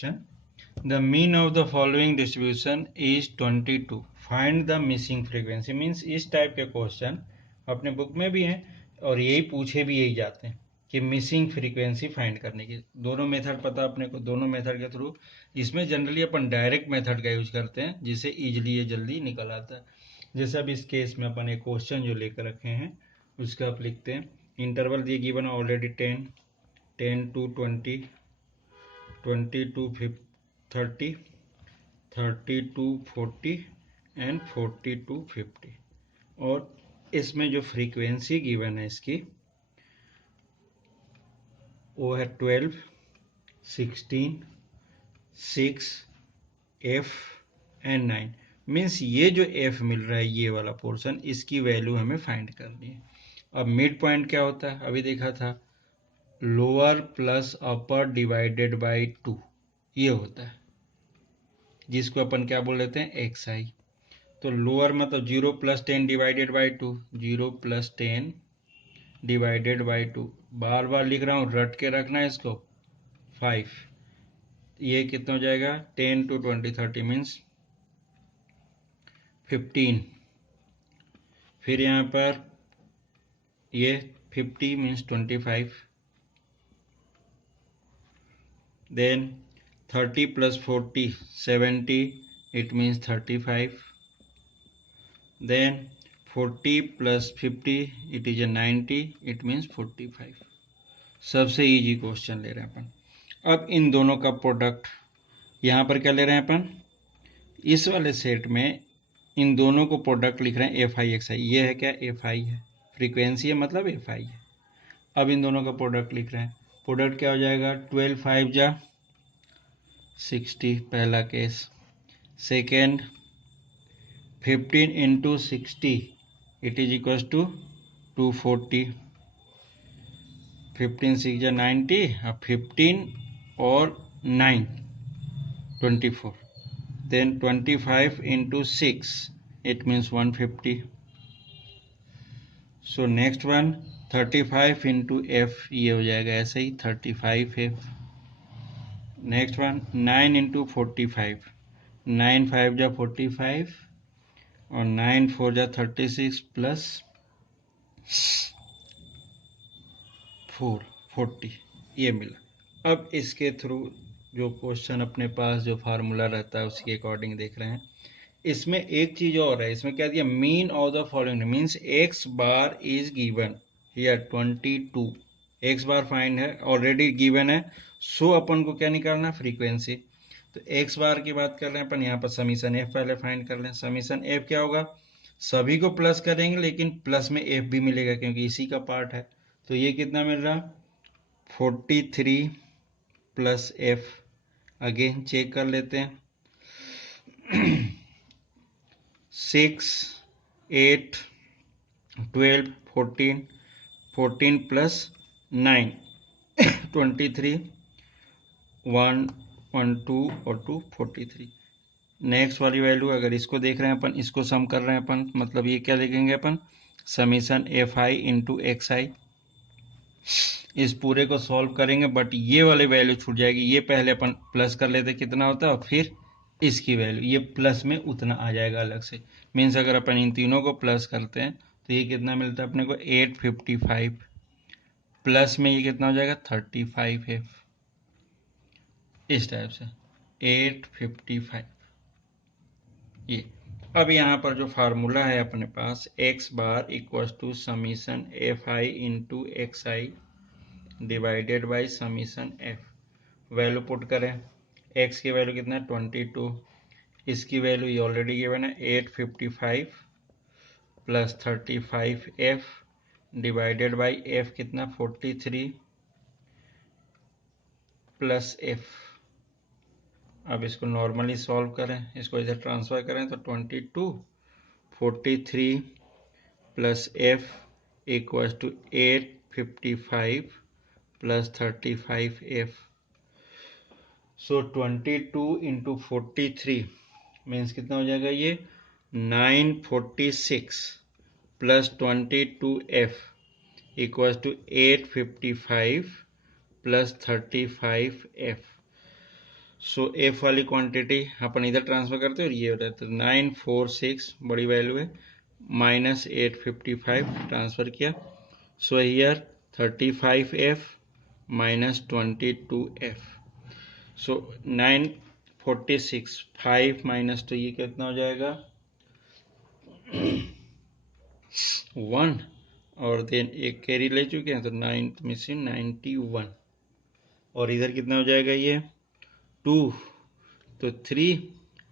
question. The mean of the following distribution is 22. Find the missing frequency. Means इस type के question अपने book में भी हैं और यही पूछे भी यही जाते हैं कि मिसिंग फ्रीक्वेंसी फाइंड करने की। दोनों मेथड पता अपने को, दोनों मेथड के थ्रू। इसमें जनरली अपन डायरेक्ट मेथड का यूज करते हैं जिससे इजीली ये जल्दी निकल आता है। जैसे अब इस केस में अपन एक क्वेश्चन जो लेकर रखे हैं उसका आप लिखते हैं। इंटरवल दिए given already 10, 10 to 20, 20 to 30, 30 to 40 and 40 to 50। और इसमें जो फ्रीक्वेंसी गिवन है इसकी वो है 12, 16, 6, F एंड 9। मीन्स ये जो F मिल रहा है ये वाला पोर्शन, इसकी वैल्यू हमें फाइंड करनी है। अब मिड पॉइंट क्या होता है, अभी देखा था, lower plus upper divided by 2, ये होता है जिसको अपन क्या बोल लेते हैं, XI। तो लोअर मतलब 0 + 10 डिवाइडेड बाय 2, 0 + 10 डिवाइडेड बाय 2। बार बार लिख रहा हूँ, रट के रखना है इसको। 5, ये कितना हो जाएगा, 10 to 20, 30 मीन्स 15। फिर यहाँ पर ये 50 means 25। Then 30 + 40, 70, it means 35. Then 40 + 50, it is a 90, it means 45। सबसे इजी क्वेश्चन ले रहे हैं अपन। अब इन दोनों का प्रोडक्ट, यहाँ पर क्या ले रहे हैं अपन, इस वाले सेट में इन दोनों को प्रोडक्ट लिख रहे हैं FI XI। ये है क्या, FI है, फ्रीक्वेंसी है मतलब FI है। अब इन दोनों का प्रोडक्ट लिख रहे हैं। प्रोडक्ट क्या हो जाएगा, 12 5 जा 60, पहला case. Second 15 × 60, it is equals to 240। 15 6 जा 90, अब 15 और 9 24। Then 25 × 6, it means 150। So next one 35 × F, ये हो जाएगा ऐसे ही 35F। नेक्स्ट वन 9 × 45, 9 5 जा 45 और 9 4 जा 36 प्लस 4 40, ये मिला। अब इसके थ्रू जो क्वेश्चन अपने पास जो फार्मूला रहता है उसके अकॉर्डिंग देख रहे हैं। इसमें एक चीज और है, इसमें क्या दिया, mean of the following means x bar is given here 22। x bar find है, ऑलरेडी गिवन है। सो अपन को क्या निकालना, फ्रीक्वेंसी। तो x बार की बात कर रहे हैं अपन, यहाँ पर समीशन f पहले फाइंड कर लें। समीशन f क्या होगा, सभी को प्लस करेंगे लेकिन प्लस में f भी मिलेगा क्योंकि इसी का पार्ट है। तो ये कितना मिल रहा, 43 + F। अगेन चेक कर लेते हैं। 6 8 12 14, 14 + 9 23, 1 1 2 और 2 43। नेक्स्ट वाली वैल्यू, अगर इसको देख रहे हैं अपन, इसको सम कर रहे हैं अपन, मतलब ये क्या लिखेंगे अपन, समीशन FI × XI। इस पूरे को सॉल्व करेंगे बट ये वाली वैल्यू छूट जाएगी। ये पहले अपन प्लस कर लेते कितना होता है और फिर इसकी वैल्यू, ये प्लस में उतना आ जाएगा अलग से। मीन्स अगर अपन इन तीनों को प्लस करते हैं तो ये कितना मिलता है अपने को, 855 प्लस में ये कितना हो जाएगा, 35F। इस टाइप से 855 ये। अब यहाँ पर जो फार्मूला है अपने पास, x bar equals to summation FI × XI divided by summation F। Value put करें, x की वैल्यू कितना है 22, इसकी वैल्यू ये ऑलरेडी गिवन है 855 + 35F डिवाइडेड बाई F कितना 43 + F। अब इसको नॉर्मली सॉल्व करें, इसको इधर ट्रांसफर करें तो 22 43 + F equals to 855 + 35F। So 22 × 43 means कितना हो जाएगा, ये 946 + 22F equals to 855 + 35F। So F वाली क्वांटिटी अपन इधर ट्रांसफर करते हैं और ये हो रहा है, तो 946 बड़ी वैल्यू है, -855 ट्रांसफर किया। So here 35F - 22F। So 946 5 minus, तो ये कितना हो जाएगा 1, और देन एक कैरी ले चुके हैं तो 9 मिसिंग 91, और इधर कितना हो जाएगा ये 2, तो 3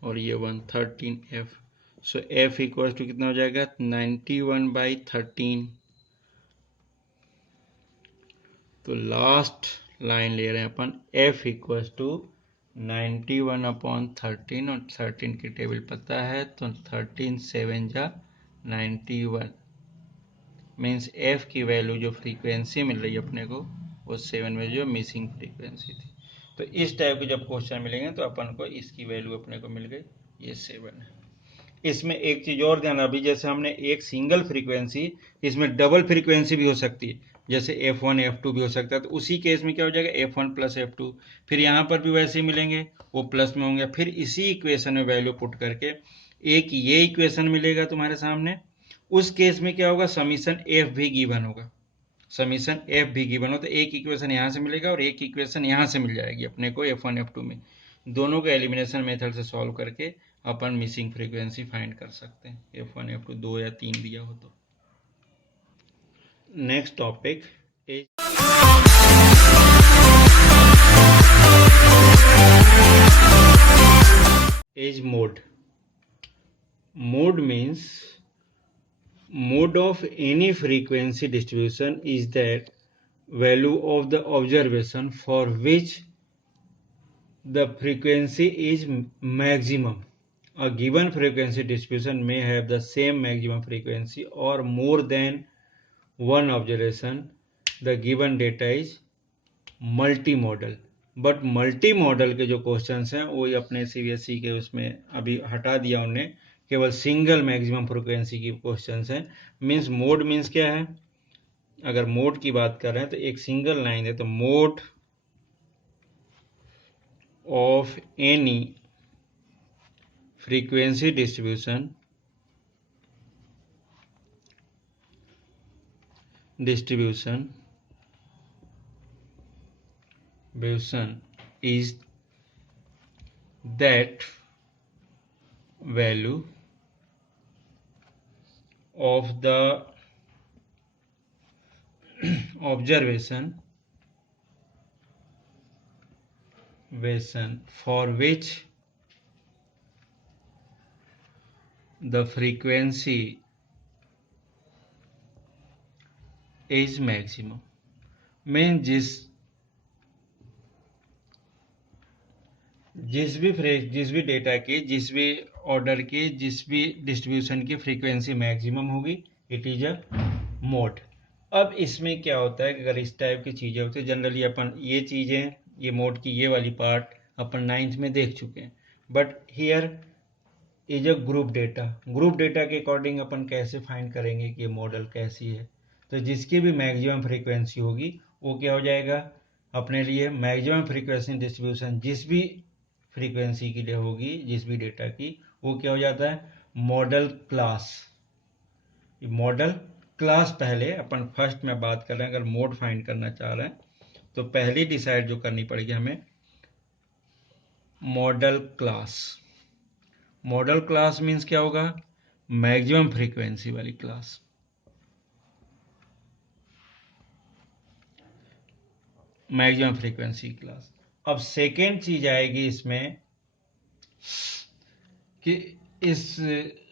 और ये 1 13F। So F equal to कितना हो जाएगा 91/13। तो लास्ट लाइन ले रहे हैं अपन F इक्वल टू 91/13, और 13 की टेबल पता है तो 13 7 जा 91, मीन्स F की वैल्यू जो फ्रीक्वेंसी मिल रही है अपने को वो 7 में जो मिसिंग फ्रीक्वेंसी थी। तो इस टाइप के जब क्वेश्चन मिलेंगे तो अपन को इसकी वैल्यू अपने को मिल गई, ये 7 है। इसमें एक चीज और ध्यान, अभी जैसे हमने एक सिंगल फ्रीक्वेंसी, इसमें डबल फ्रीक्वेंसी भी हो सकती है, जैसे F1 F2 भी हो सकता है, तो उसी केस में क्या हो जाएगा F1 + F2, फिर यहाँ पर भी वैसे ही मिलेंगे, वो प्लस में होंगे, फिर इसी इक्वेशन में वैल्यू पुट करके एक ये इक्वेशन मिलेगा तुम्हारे सामने। उस केस में क्या होगा, समीशन F भी गिवन होगा, समीशन F भी गिवन हो, तो एक इक्वेशन यहाँ से मिलेगा और एक इक्वेशन यहाँ से मिल जाएगी अपने को F1 F2 में। दोनों को एलिमिनेशन मेथड से सॉल्व करके अपन मिसिंग फ्रीक्वेंसी फाइंड कर सकते हैं, F1 F2 2 या 3 दिया हो तो। Next topic as mode. Mode means mode of any frequency distribution is that value of the observation for which the frequency is maximum. A given frequency distribution may have the same maximum frequency or more than one observation. The given data is multimodal. But multi modal के जो questions हैं वो अपने CBSE के उसमें अभी हटा दिया उन्होंने, केवल सिंगल मैक्सिमम फ्रिक्वेंसी की क्वेश्चंस हैं। मीन्स मोड मीन्स क्या है, अगर मोड की बात कर रहे हैं तो एक सिंगल लाइन है, तो mode of any frequency distribution is that value of the observation for which the frequency is maximum। Mean जिस भी डेटा की, जिस भी ऑर्डर की, जिस भी डिस्ट्रीब्यूशन की फ्रीक्वेंसी मैक्सिमम होगी, इट इज अ मोड। अब इसमें क्या होता है कि अगर इस टाइप की चीजें होती है, जनरली अपन ये चीजें, ये मोड की ये वाली पार्ट अपन 9th में देख चुके हैं, but here is a group data. Group data के अकॉर्डिंग अपन कैसे फाइंड करेंगे कि ये मॉडल कैसी है, तो जिसकी भी मैक्सिमम फ्रीक्वेंसी होगी वो क्या हो जाएगा अपने लिए मैक्सिमम फ्रीक्वेंसी डिस्ट्रीब्यूशन, जिस भी फ्रीक्वेंसी के लिए होगी, जिस भी डेटा की, वो क्या हो जाता है मॉडल क्लास। मॉडल क्लास पहले अपन फर्स्ट में बात कर रहे हैं, अगर मोड फाइंड करना चाह रहे हैं तो पहली डिसाइड जो करनी पड़ेगी हमें model class. Model class means क्या होगा, मैक्सिमम फ्रीक्वेंसी वाली क्लास। Maximum frequency class. अब सेकेंड चीज आएगी इसमें कि इस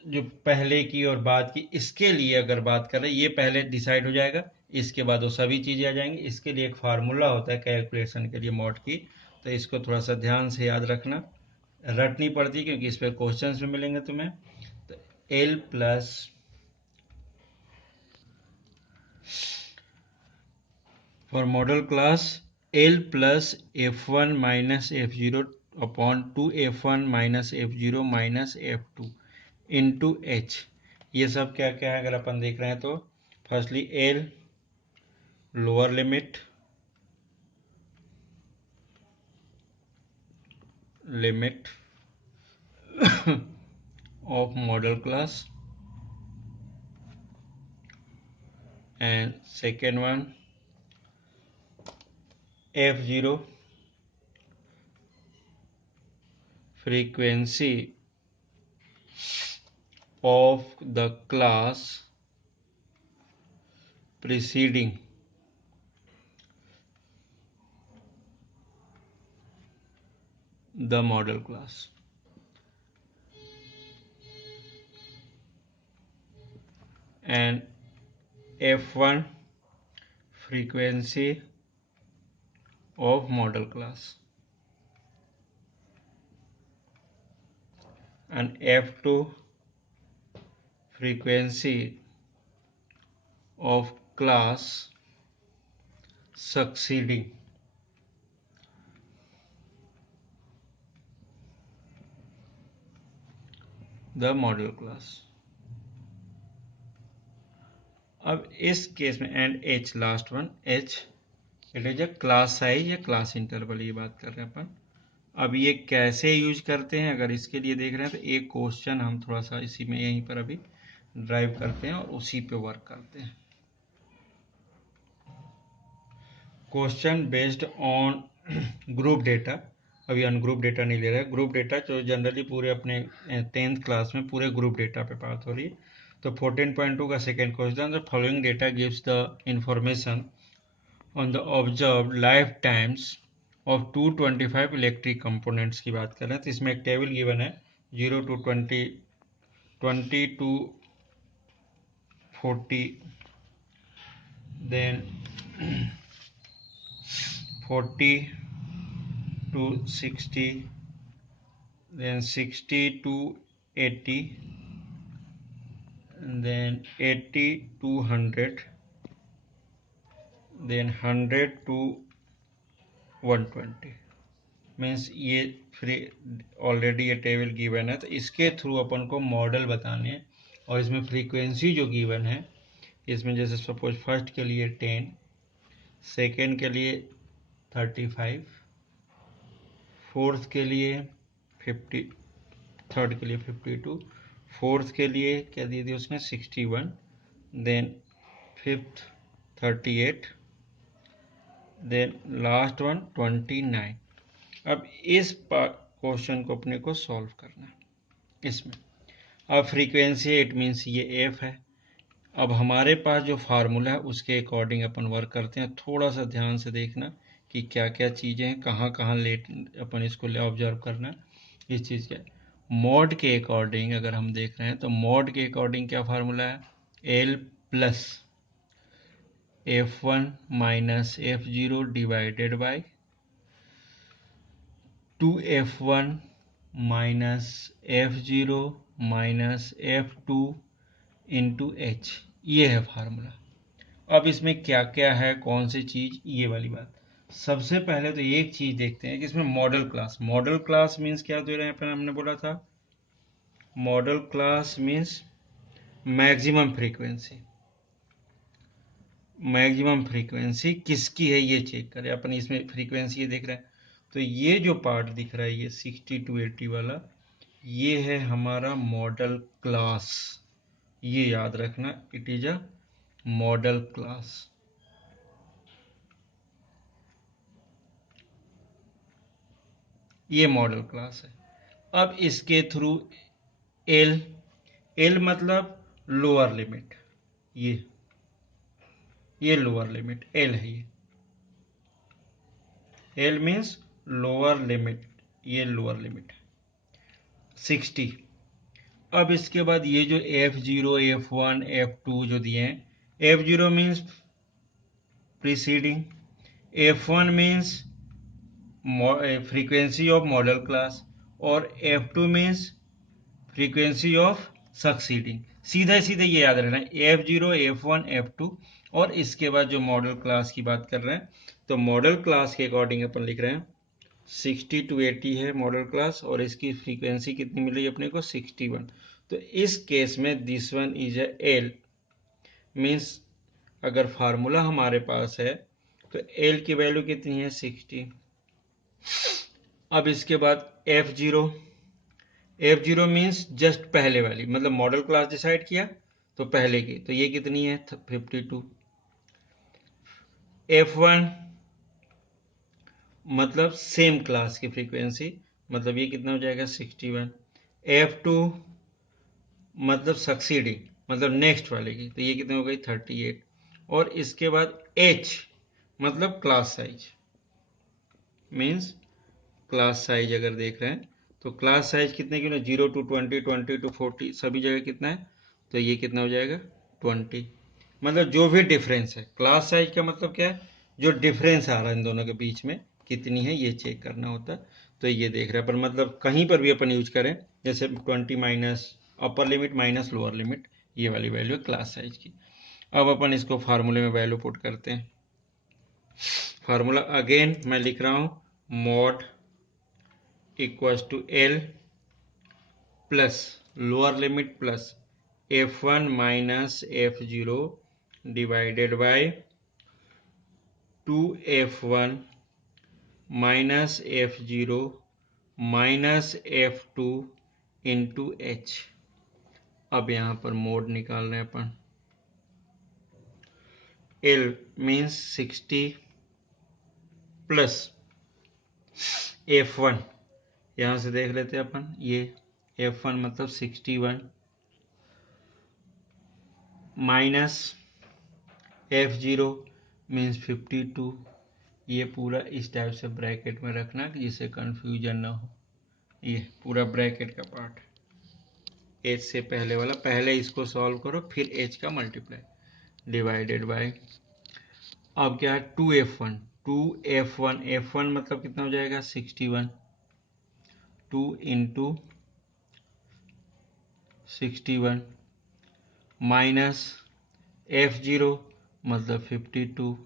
जो पहले की और बाद की, इसके लिए अगर बात करें, ये पहले डिसाइड हो जाएगा, इसके बाद वो सभी चीजें आ जाएंगी। इसके लिए एक फार्मूला होता है कैलकुलेशन के लिए मॉड की, तो इसको थोड़ा सा ध्यान से याद रखना, रटनी पड़ती है क्योंकि इस पर क्वेश्चन भी मिलेंगे तुम्हें। तो L plus for model class L plus F1 minus F0 upon 2F1 minus F0 minus F2 into H। ये सब क्या क्या है अगर अपन देख रहे हैं तो firstly L lower limit, limit of model class, and second one f0 frequency of the class preceding the model class. And f1 frequency of model class, and f2 frequency of class succeeding the model class. अब इस case में and H, last one H, it is a class size या class interval, ये बात कर रहे हैं अपन। अब ये कैसे यूज करते हैं, अगर इसके लिए देख रहे हैं तो एक क्वेश्चन हम थोड़ा सा इसी में यहीं पर अभी ड्राइव करते हैं और उसी पे वर्क करते हैं। Question based on group data, अभी अनग्रुप डेटा नहीं ले रहा है, ग्रुप डेटा जो जनरली पूरे अपने 10th क्लास में पूरे ग्रुप डेटा पे बात हो रही है। तो 14.2 का second question, the following data gives the information on the observed life times of 225 electric components की बात कर रहे हैं। तो इसमें एक टेबल गिवन है 0 to 20, 20 to 40, then 40 to 60, then 60 to 80, and then 80 to 100, then 100 to 120। Means ये ऑलरेडी ये टेबल गिवन है, तो इसके थ्रू अपन को मॉडल बताने हैं। और इसमें फ्रीक्वेंसी जो गिवन है, इसमें जैसे सपोज फर्स्ट के लिए 10, सेकेंड के लिए 35, फोर्थ के लिए 50, थर्ड के लिए 52, फोर्थ के लिए क्या दिए थे उसमें 61, then fifth 38, then last one 29। अब इस क्वेश्चन को अपने को सॉल्व करना है इसमें। अब फ्रीक्वेंसी इट मीन्स ये एफ है। अब हमारे पास जो फार्मूला है उसके अकॉर्डिंग अपन वर्क करते हैं। थोड़ा सा ध्यान से देखना कि क्या क्या चीज़ें हैं, कहाँ कहाँ लेट अपन इसको ऑब्जर्व करना है इस चीज़ के। मॉड के अकॉर्डिंग अगर हम देख रहे हैं तो मॉड के अकॉर्डिंग क्या फार्मूला है, L plus f1 minus f0 divided by 2f1 minus f0 minus f2 into H, ये है फार्मूला। अब इसमें क्या क्या है, कौन सी चीज, ये वाली बात। सबसे पहले तो एक चीज देखते हैं कि इसमें model class, model class means क्या दे रहे हैं अपन, हमने बोला था model class means maximum frequency. Maximum frequency किसकी है ये चेक करें अपन। इसमें फ्रीक्वेंसी ये देख रहे हैं, तो ये जो पार्ट दिख रहा है ये 60 to 80 वाला, ये है हमारा मॉडल क्लास। ये याद रखना, it is a model class. ये मॉडल क्लास है। अब इसके थ्रू एल, एल मतलब लोअर लिमिट, ये लोअर लिमिट एल है। ये एल मीन्स लोअर लिमिट, ये लोअर लिमिट 60। अब इसके बाद ये जो f0, f1, f2 जो दिए हैं, f0 means preceding, f1 means frequency of model class, और f2 means frequency of succeeding. सीधा सीधे ये याद रखना है, f0, f1, f2, और इसके बाद जो मॉडल क्लास की बात कर रहे हैं, तो मॉडल क्लास के अकॉर्डिंग अपन लिख रहे हैं 60 to 80 है मॉडल क्लास, और इसकी फ्रीक्वेंसी कितनी मिल रही है अपने को, 61। तो इस केस में this one is A L, means अगर फार्मूला हमारे पास है तो एल की वैल्यू कितनी है, 60। अब इसके बाद F0 मीन्स जस्ट पहले वाली, मतलब मॉडल क्लास डिसाइड किया तो पहले की, तो ये कितनी है 52। F1 मतलब सेम क्लास की फ्रीक्वेंसी, मतलब ये कितना हो जाएगा 61। F2 मतलब सक्सीडिंग, मतलब नेक्स्ट वाले की, तो ये कितनी हो गई 38। और इसके बाद H मतलब class size, means class size अगर देख रहे हैं तो क्लास साइज कितने की, 0 to 20, 20 to 40, सभी जगह कितना है, तो ये कितना हो जाएगा 20। मतलब जो भी डिफरेंस है, क्लास साइज का मतलब क्या है, जो डिफरेंस आ रहा है इन दोनों के बीच में कितनी है ये चेक करना होता है। तो ये देख रहे हैं, पर मतलब कहीं पर भी अपन यूज करें, जैसे 20 minus upper limit minus lower limit, ये वाली वैल्यू है क्लास साइज की। अब अपन इसको फार्मूले में वैल्यू पुट करते हैं। फार्मूला अगेन मैं लिख रहा हूं, mode equals to L plus lower limit plus F1 minus F0 divided by 2F1 minus F0 minus F2 into H। अब यहां पर मोड निकाल रहे हैं अपन। L मीन्स 60 प्लस F1, यहां से देख लेते हैं अपन, ये F1 मतलब 61 माइनस F0 मीन्स 52। ये पूरा इस टाइप से ब्रैकेट में रखना कि जिससे कंफ्यूजन ना हो। ये पूरा ब्रैकेट का पार्ट, एच से पहले वाला, पहले इसको सॉल्व करो फिर एच का मल्टीप्लाई डिवाइडेड बाय, अब क्या है 2F1, 2F1, F1 मतलब कितना हो जाएगा 61, 2 इंटू 61 माइनस F0 मतलब 52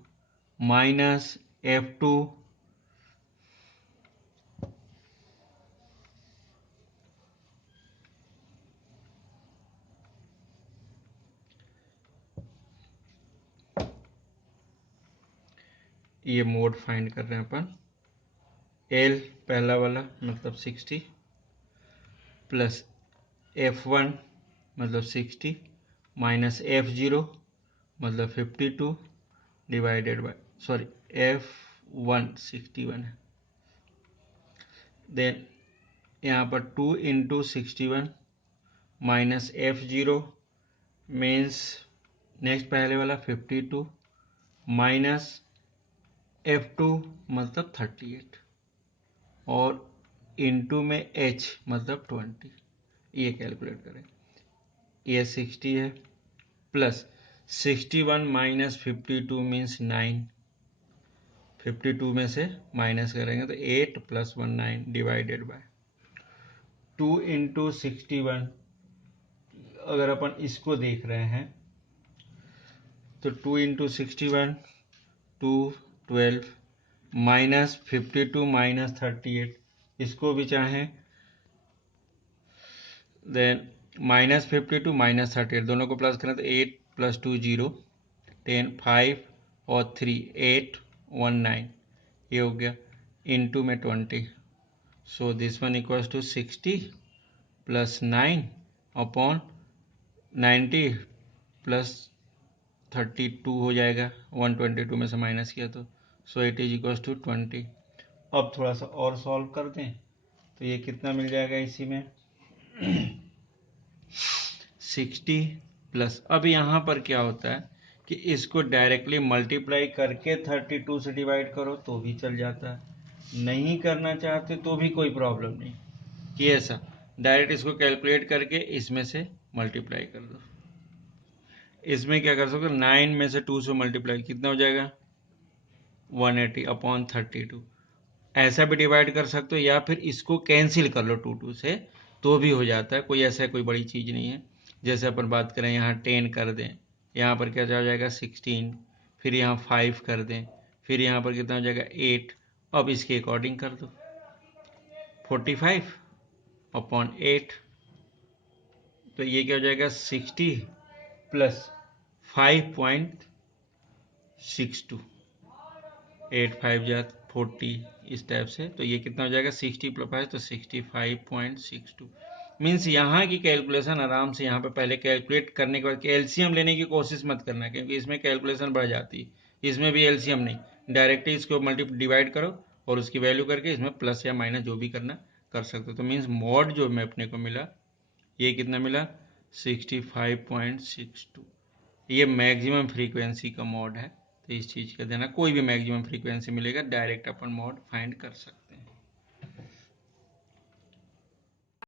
माइनस F2 ये मोड फाइंड कर रहे हैं अपन। L पहला वाला मतलब 60 प्लस F1 मतलब 60 माइनस F0 मतलब 52 डिवाइडेड बाय, सॉरी F1 61 है, देन यहाँ पर 2 into 61 minus F0 means next पहले वाला 52 माइनस F2 मतलब 38 और इंटू में H मतलब 20। ये कैलकुलेट करें, ये 60 है प्लस 61 माइनस 52 मीन्स 9, 52 में से माइनस करेंगे तो 8 प्लस 1 9 डिवाइडेड बाय 2 इंटू 61। अगर अपन इसको देख रहे हैं तो 2 इंटू 61 2 12 माइनस 52 माइनस 38, इसको भी चाहें देन माइनस 52 माइनस 38 दोनों को प्लस करें तो 8 प्लस 2 0, 10 5 और 3 8 1 9, ये हो गया इंटू में 20। So this one equals to 60 plus 9 upon 90 plus 32 हो जाएगा, 122 में से माइनस किया तो, so it is equals to 20। अब थोड़ा सा और सॉल्व कर दें तो ये कितना मिल जाएगा इसी में 60 प्लस, अब यहाँ पर क्या होता है कि इसको डायरेक्टली मल्टीप्लाई करके 32 से डिवाइड करो तो भी चल जाता है, नहीं करना चाहते तो भी कोई प्रॉब्लम नहीं, कि ऐसा डायरेक्ट इसको कैलकुलेट करके इसमें से मल्टीप्लाई कर दो। इसमें क्या कर सकते हो, 9 में से 2 से मल्टीप्लाई कितना हो जाएगा 180 अपॉन 32, ऐसा भी डिवाइड कर सकते हो या फिर इसको कैंसिल कर लो 2 से तो भी हो जाता है, कोई ऐसा कोई बड़ी चीज़ नहीं है। जैसे अपन बात करें यहाँ 10 कर दें, यहाँ पर क्या हो जाएगा 16, फिर यहाँ 5 कर दें, फिर यहाँ पर कितना हो जाएगा 8, अब इसके अकॉर्डिंग कर दो 45 अपॉन 8, तो ये क्या हो जाएगा 60 प्लस 5.62, 8 5 जा 40 इस टाइप से। तो ये कितना हो जाएगा 60 प्लस 5 तो 65.62। मीन्स यहाँ की कैलकुलेशन आराम से यहाँ पे पहले कैलकुलेट करने के बाद एलसीएम लेने की कोशिश मत करना, क्योंकि इसमें कैलकुलेशन बढ़ जाती है। इसमें भी एलसीएम नहीं, डायरेक्टली इसको डिवाइड करो और उसकी वैल्यू करके इसमें प्लस या माइनस जो भी करना कर सकते हो। तो मीन्स मॉड जो में अपने को मिला ये कितना मिला 65.62। ये मैक्सिमम फ्रीक्वेंसी का मॉड है, तो इस चीज़ का देना। कोई भी मैक्सिमम फ्रीक्वेंसी मिलेगा डायरेक्ट अपन मॉड फाइंड कर सकते हैं।